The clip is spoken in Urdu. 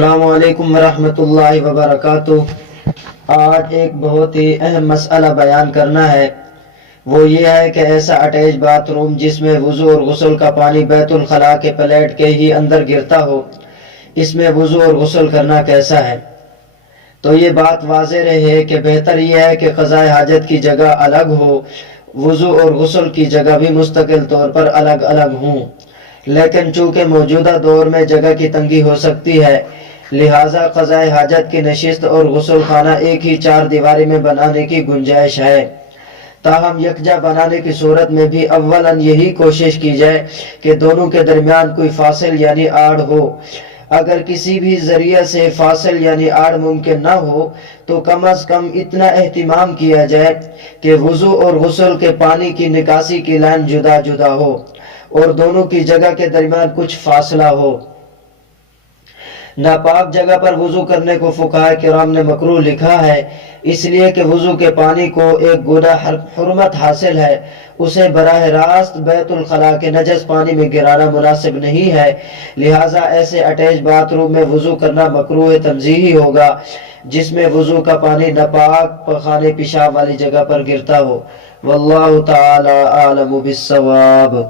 السلام علیکم ورحمۃ اللہ وبرکاتہ۔ آج ایک بہت ہی اہم مسئلہ بیان کرنا ہے، وہ یہ ہے کہ ایسا اٹیچ باتھ روم جس میں وضو اور غسل کا پانی بیت الخلاء کے پلیٹ کے ہی اندر گرتا ہو، اس میں وضو اور غسل کرنا کیسا ہے؟ تو یہ بات واضح رہے کہ بہتر یہ ہے کہ قضاء حاجت کی جگہ الگ ہو، وضو اور غسل کی جگہ بھی مستقل طور پر الگ الگ ہوں، لیکن چونکہ موجودہ دور میں جگہ کی تنگی ہو سکتی ہے، لہٰذا قضاء حاجت کی نشست اور غسل خانہ ایک ہی چار دیواری میں بنانے کی گنجائش ہے۔ تاہم یکجا بنانے کی صورت میں بھی اولاً یہی کوشش کی جائے کہ دونوں کے درمیان کوئی فاصل یعنی آڑ ہو۔ اگر کسی بھی ذریعے سے فاصل یعنی آڑ ممکن نہ ہو تو کم از کم اتنا اہتمام کیا جائے کہ وضو اور غسل کے پانی کی نکاسی کی لائن جدا جدا ہو اور دونوں کی جگہ کے درمیان کچھ فاصلہ ہو۔ ناپاک جگہ پر وضو کرنے کو فقہاء کرام نے مکروہ لکھا ہے، اس لیے کہ وضو کے پانی کو ایک گنا حرمت حاصل ہے، اسے براہ راست بیت الخلاء کے نجس پانی میں گرانا مناسب نہیں ہے، لہٰذا ایسے اٹیچ باتھ روم میں وضو کرنا مکروہ تنزیہی ہوگا جس میں وضو کا پانی ناپاک خانے پیشاب والی جگہ پر گرتا ہو۔ واللہ تعالی اعلم بالصواب۔